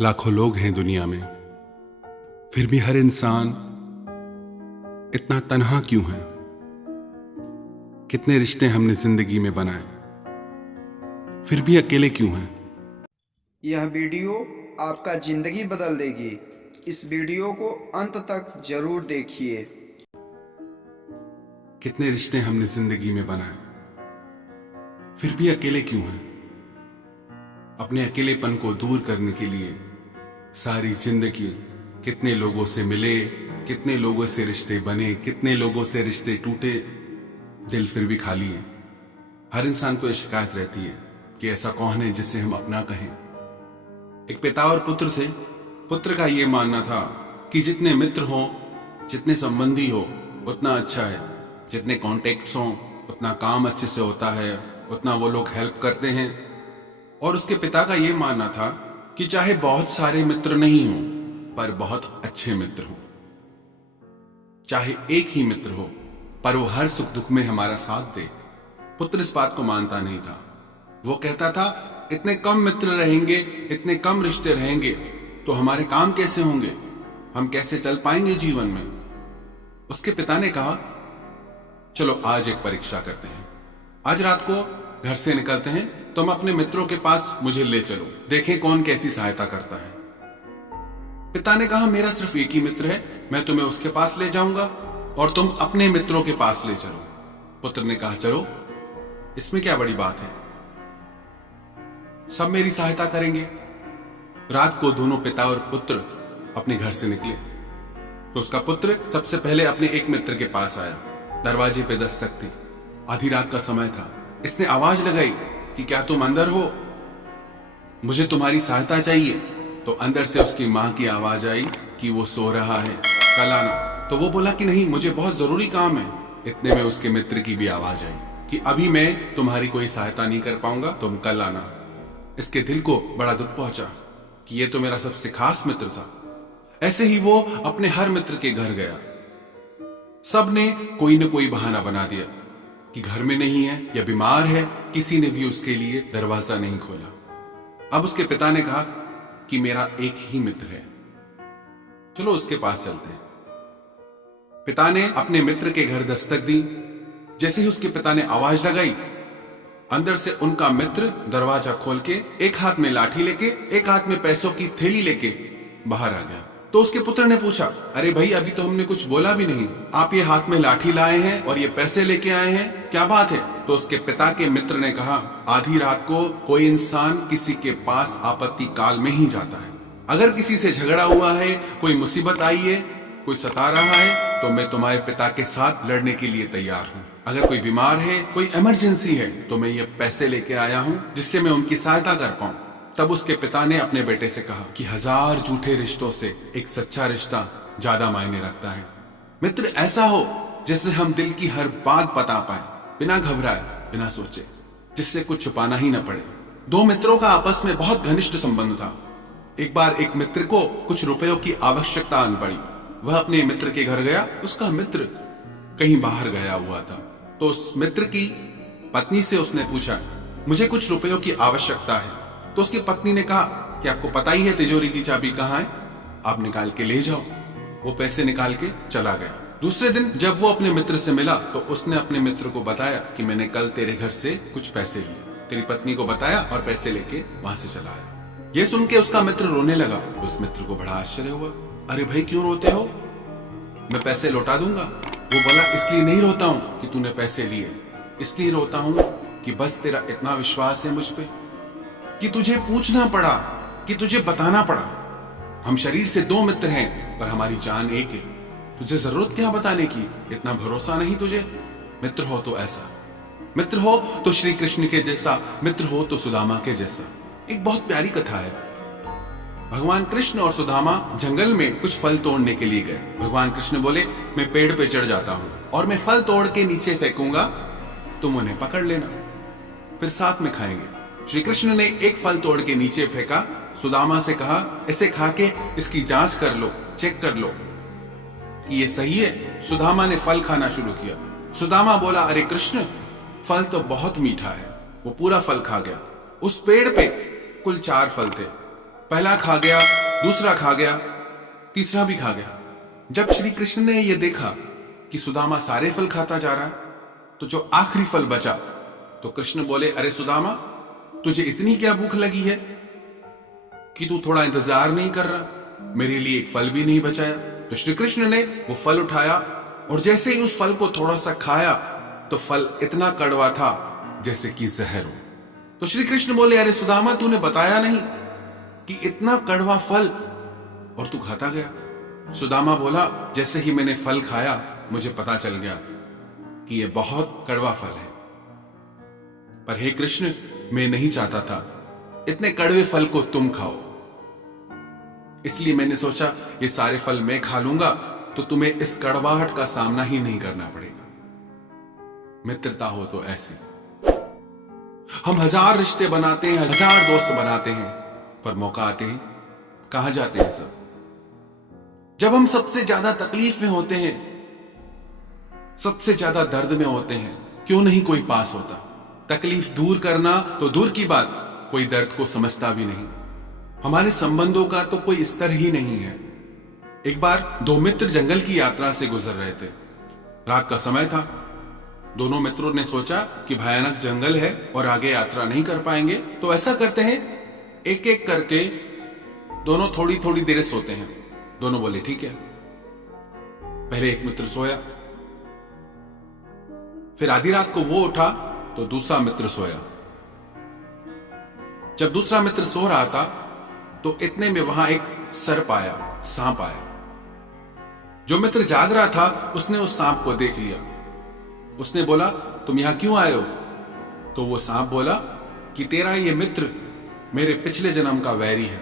लाखों लोग हैं दुनिया में, फिर भी हर इंसान इतना तन्हा क्यों है? कितने रिश्ते हमने जिंदगी में बनाए, फिर भी अकेले क्यों हैं? यह वीडियो आपका ज़िंदगी बदल देगी। इस वीडियो को अंत तक जरूर देखिए। कितने रिश्ते हमने जिंदगी में बनाए, फिर भी अकेले क्यों हैं? अपने अकेलेपन को दूर करने के लिए सारी जिंदगी कितने लोगों से मिले, कितने लोगों से रिश्ते बने, कितने लोगों से रिश्ते टूटे, दिल फिर भी खाली है। हर इंसान को यह शिकायत रहती है कि ऐसा कौन है जिसे हम अपना कहें। एक पिता और पुत्र थे। पुत्र का यह मानना था कि जितने मित्र हों, जितने संबंधी हो उतना अच्छा है, जितने कॉन्टेक्ट्स हों उतना काम अच्छे से होता है, उतना वो लोग हेल्प करते हैं। और उसके पिता का यह मानना था कि चाहे बहुत सारे मित्र नहीं हों पर बहुत अच्छे मित्र हों, चाहे एक ही मित्र हो पर वो हर सुख दुख में हमारा साथ दे। पुत्र इस बात को मानता नहीं था। वो कहता था इतने कम मित्र रहेंगे, इतने कम रिश्ते रहेंगे तो हमारे काम कैसे होंगे, हम कैसे चल पाएंगे जीवन में। उसके पिता ने कहा चलो आज एक परीक्षा करते हैं, आज रात को घर से निकलते हैं, तुम अपने मित्रों के पास मुझे ले चलो, देखें कौन कैसी सहायता करता है। पिता ने कहा मेरा सिर्फ एक ही मित्र है, मैं तुम्हें उसके पास ले जाऊंगा और तुम अपने मित्रों के पास ले चलो। पुत्र ने कहा चलो, इसमें क्या बड़ी बात है, सब मेरी सहायता करेंगे। रात को दोनों पिता और पुत्र अपने घर से निकले तो उसका पुत्र सबसे पहले अपने एक मित्र के पास आया। दरवाजे पे दस्तक थी, आधी रात का समय था। इसने आवाज लगाई कि क्या तुम अंदर हो, मुझे तुम्हारी सहायता चाहिए। तो अंदर से उसकी मां की आवाज आई कि वो सो रहा है, कल आना। तो वो बोला कि नहीं, मुझे बहुत जरूरी काम है। इतने में उसके मित्र की भी आवाज आई कि अभी मैं तुम्हारी कोई सहायता नहीं कर पाऊंगा, तुम कल आना। इसके दिल को बड़ा दुख पहुंचा कि ये तो मेरा सबसे खास मित्र था। ऐसे ही वो अपने हर मित्र के घर गया। सब ने कोई न कोई बहाना बना दिया कि घर में नहीं है या बीमार है, किसी ने भी उसके लिए दरवाजा नहीं खोला। अब उसके पिता ने कहा कि मेरा एक ही मित्र है, चलो उसके पास चलते हैं। पिता ने अपने मित्र के घर दस्तक दी। जैसे ही उसके पिता ने आवाज लगाई, अंदर से उनका मित्र दरवाजा खोल के एक हाथ में लाठी लेके, एक हाथ में पैसों की थैली लेके बाहर आ गया। तो उसके पुत्र ने पूछा अरे भाई, अभी तो हमने कुछ बोला भी नहीं, आप ये हाथ में लाठी लाए हैं और ये पैसे लेके आए हैं, क्या बात है? तो उसके पिता के मित्र ने कहा आधी रात को कोई इंसान किसी के पास आपत्ति काल में ही जाता है। अगर किसी से झगड़ा हुआ है, कोई मुसीबत आई है, कोई सता रहा है, तो मैं तुम्हारे पिता के साथ लड़ने के लिए तैयार हूँ। अगर कोई बीमार है, कोई इमरजेंसी है, तो मैं ये पैसे लेके आया हूँ जिससे मैं उनकी सहायता कर पाऊं। तब उसके पिता ने अपने बेटे से कहा कि 1000 झूठे रिश्तों से एक सच्चा रिश्ता ज्यादा मायने रखता है। मित्र ऐसा हो जिससे हम दिल की हर बात बता पाए, बिना घबराए, बिना सोचे, जिससे कुछ छुपाना ही न पड़े। दो मित्रों का आपस में बहुत घनिष्ठ संबंध था। एक बार एक मित्र को कुछ रुपयों की आवश्यकता आन पड़ी। वह अपने मित्र के घर गया। उसका मित्र कहीं बाहर गया हुआ था। तो उस मित्र की पत्नी से उसने पूछा मुझे कुछ रुपयों की आवश्यकता है। तो उसकी पत्नी ने कहा कि आपको पता ही है तिजोरी की चाबी कहाँ है, आप निकाल के ले जाओ। वो पैसे निकाल के चला गया। दूसरे दिन जब वो अपने मित्र से मिला तो उसने अपने मित्र को बताया कि मैंने कल तेरे घर से कुछ पैसे लिए। तेरी पत्नी को बताया और पैसे लेके वहां से चला आया। ये सुन के उसका मित्र रोने लगा। उस मित्र को बड़ा आश्चर्य हुआ। अरे भाई, क्यों रोते हो, मैं पैसे लौटा दूंगा। वो बोला इसलिए नहीं रोता हूं कि तूने पैसे लिए, इसलिए रोता हूं कि बस तेरा इतना विश्वास है मुझ पे कि तुझे पूछना पड़ा, कि तुझे बताना पड़ा। हम शरीर से दो मित्र हैं पर हमारी जान एक है। तुझे जरूरत क्या बताने की, इतना भरोसा नहीं तुझे? मित्र हो तो ऐसा, मित्र हो तो श्री कृष्ण के जैसा, मित्र हो तो सुदामा के जैसा। एक बहुत प्यारी कथा है। भगवान कृष्ण और सुदामा जंगल में कुछ फल तोड़ने के लिए गए। भगवान कृष्ण बोले मैं पेड़ पे चढ़ जाता हूं और मैं फल तोड़ के नीचे फेंकूंगा, तुम उन्हें पकड़ लेना, फिर साथ में खाएंगे। श्री कृष्ण ने एक फल तोड़ के नीचे फेंका। सुदामा से कहा इसे खा के इसकी जांच कर लो, चेक कर लो कि ये सही है। सुदामा ने फल खाना शुरू किया। सुदामा बोला अरे कृष्ण, फल तो बहुत मीठा है। वो पूरा फल खा गया। उस पेड़ पे कुल 4 फल थे। पहला खा गया, दूसरा खा गया, तीसरा भी खा गया। जब श्री कृष्ण ने यह देखा कि सुदामा सारे फल खाता जा रहा है, तो जो आखिरी फल बचा, तो कृष्ण बोले, अरे सुदामा, तुझे इतनी क्या भूख लगी है कि तू थोड़ा इंतजार नहीं कर रहा? मेरे लिए एक फल भी नहीं बचाया। तो श्री कृष्ण ने वो फल उठाया और जैसे ही उस फल को थोड़ा सा खाया तो फल इतना कड़वा था जैसे कि जहर हो। तो श्री कृष्ण बोले, अरे सुदामा, तूने बताया नहीं कि इतना कड़वा फल और तू खाता गया। सुदामा बोला, जैसे ही मैंने फल खाया मुझे पता चल गया कि यह बहुत कड़वा फल है, पर हे कृष्ण, मैं नहीं चाहता था इतने कड़वे फल को तुम खाओ, इसलिए मैंने सोचा ये सारे फल मैं खा लूंगा तो तुम्हें इस कड़वाहट का सामना ही नहीं करना पड़ेगा। मित्रता हो तो ऐसी, हम हजार रिश्ते बनाते हैं, हजार दोस्त बनाते हैं, पर मौका आते ही कहां जाते हैं सब? जब हम सबसे ज्यादा तकलीफ में होते हैं, सबसे ज्यादा दर्द में होते हैं, क्यों नहीं कोई पास होता? तकलीफ दूर करना तो दूर की बात, कोई दर्द को समझता भी नहीं। हमारे संबंधों का तो कोई स्तर ही नहीं है। एक बार दो मित्र जंगल की यात्रा से गुजर रहे थे। रात का समय था। दोनों मित्रों ने सोचा कि भयानक जंगल है और आगे यात्रा नहीं कर पाएंगे, तो ऐसा करते हैं, एक एक करके दोनों थोड़ी थोड़ी देर सोते हैं। दोनों बोले ठीक है। पहले एक मित्र सोया, फिर आधी रात को वो उठा तो दूसरा मित्र सोया। जब दूसरा मित्र सो रहा था तो इतने में वहां एक सर्प आया, सांप आया। जो मित्र जाग रहा था उसने उस सांप को देख लिया। उसने बोला, तुम यहां क्यों आए हो? तो वो सांप बोला कि तेरा ये मित्र मेरे पिछले जन्म का वैरी है।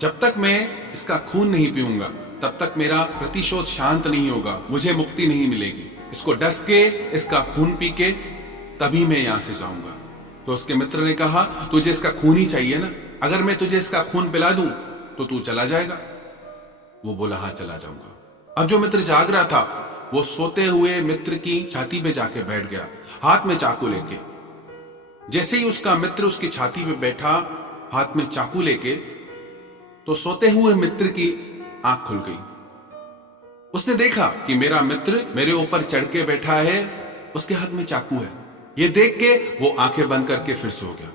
जब तक मैं इसका खून नहीं पीऊंगा तब तक मेरा प्रतिशोध शांत नहीं होगा, मुझे मुक्ति नहीं मिलेगी। इसको डस के, इसका खून पी के तभी मैं यहां से जाऊंगा। तो उसके मित्र ने कहा, तुझे इसका खून ही चाहिए ना? अगर मैं तुझे इसका खून पिला दूं तो तू चला जाएगा? वो बोला, हां चला जाऊंगा। अब जो मित्र जाग रहा था वो सोते हुए मित्र की छाती पे जाके बैठ गया, हाथ में चाकू लेके। जैसे ही उसका मित्र उसकी छाती पे बैठा हाथ में चाकू लेके, तो सोते हुए मित्र की आंख खुल गई। उसने देखा कि मेरा मित्र मेरे ऊपर चढ़ के बैठा है, उसके हाथ में चाकू है। ये देख के वो आंखें बंद करके फिर सो गया।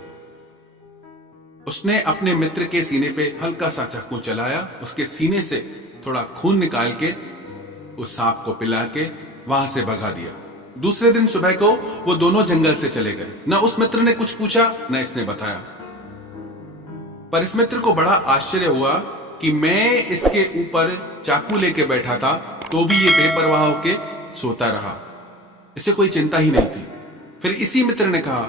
उसने अपने मित्र के सीने पे हल्का सा चाकू चलाया, उसके सीने से थोड़ा खून निकाल के उस सांप को पिला के वहां से भगा दिया। दूसरे दिन सुबह को वो दोनों जंगल से चले गए। न उस मित्र ने कुछ पूछा न इसने बताया, पर इस मित्र को बड़ा आश्चर्य हुआ कि मैं इसके ऊपर चाकू लेके बैठा था तो भी ये बेपरवाह होके सोता रहा, इसे कोई चिंता ही नहीं थी। फिर इसी मित्र ने कहा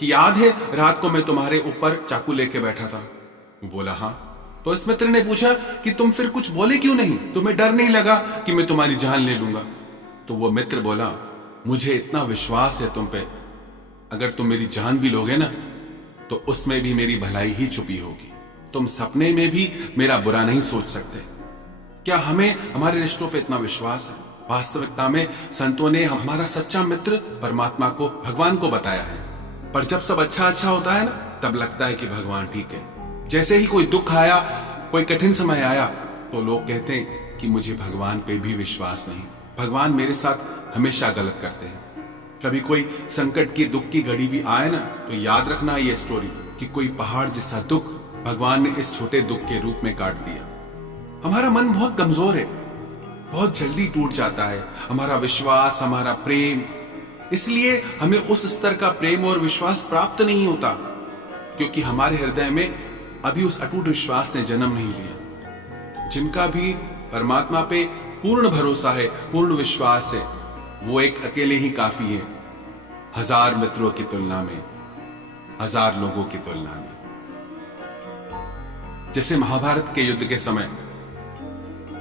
कि याद है रात को मैं तुम्हारे ऊपर चाकू लेके बैठा था? बोला हां। तो इस मित्र ने पूछा कि तुम फिर कुछ बोले क्यों नहीं? तुम्हें डर नहीं लगा कि मैं तुम्हारी जान ले लूंगा? तो वो मित्र बोला, मुझे इतना विश्वास है तुम पे, अगर तुम मेरी जान भी लोगे ना तो उसमें भी मेरी भलाई ही छुपी होगी। तुम सपने में भी मेरा बुरा नहीं सोच सकते। क्या हमें हमारे रिश्तों पे इतना विश्वास है? वास्तविकता में संतों ने हमारा सच्चा मित्र परमात्मा को, भगवान को बताया है। पर जब सब अच्छा अच्छा होता है ना, तब लगता है कि भगवान ठीक है। जैसे ही कोई दुख आया, कोई कठिन समय आया, तो लोग कहते हैं कि मुझे भगवान पे भी विश्वास नहीं, भगवान मेरे साथ हमेशा गलत करते हैं। कभी कोई संकट की, दुख की घड़ी भी आए ना, तो याद रखना ये स्टोरी कि कोई पहाड़ जैसा दुख भगवान ने इस छोटे दुख के रूप में काट दिया। हमारा मन बहुत कमजोर है, बहुत जल्दी टूट जाता है हमारा विश्वास, हमारा प्रेम। इसलिए हमें उस स्तर का प्रेम और विश्वास प्राप्त नहीं होता, क्योंकि हमारे हृदय में अभी उस अटूट विश्वास ने जन्म नहीं लिया। जिनका भी परमात्मा पे पूर्ण भरोसा है, पूर्ण विश्वास है, वो एक अकेले ही काफी है, हजार मित्रों की तुलना में, हजार लोगों की तुलना में। जैसे महाभारत के युद्ध के समय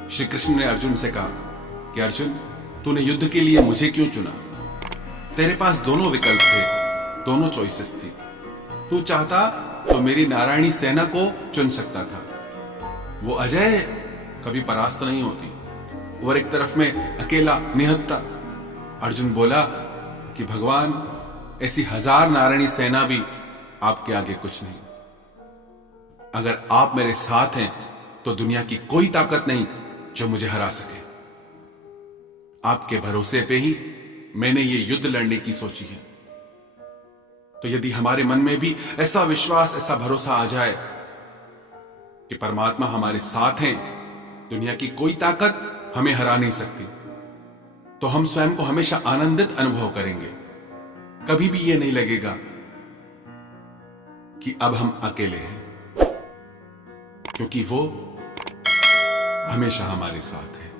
श्री कृष्ण ने अर्जुन से कहा कि अर्जुन, तूने युद्ध के लिए मुझे क्यों चुना? तेरे पास दोनों विकल्प थे, दोनों चॉइसेस थी। तू चाहता तो मेरी नारायणी सेना को चुन सकता था, वो अजय कभी परास्त नहीं होती, और एक तरफ में अकेला निहत्ता। अर्जुन बोला कि भगवान, ऐसी हजार नारायणी सेना भी आपके आगे कुछ नहीं। अगर आप मेरे साथ हैं तो दुनिया की कोई ताकत नहीं जो मुझे हरा सके। आपके भरोसे पे ही मैंने ये युद्ध लड़ने की सोची है। तो यदि हमारे मन में भी ऐसा विश्वास, ऐसा भरोसा आ जाए कि परमात्मा हमारे साथ हैं, दुनिया की कोई ताकत हमें हरा नहीं सकती, तो हम स्वयं को हमेशा आनंदित अनुभव करेंगे। कभी भी ये नहीं लगेगा कि अब हम अकेले हैं, क्योंकि वो हमेशा हमारे साथ है।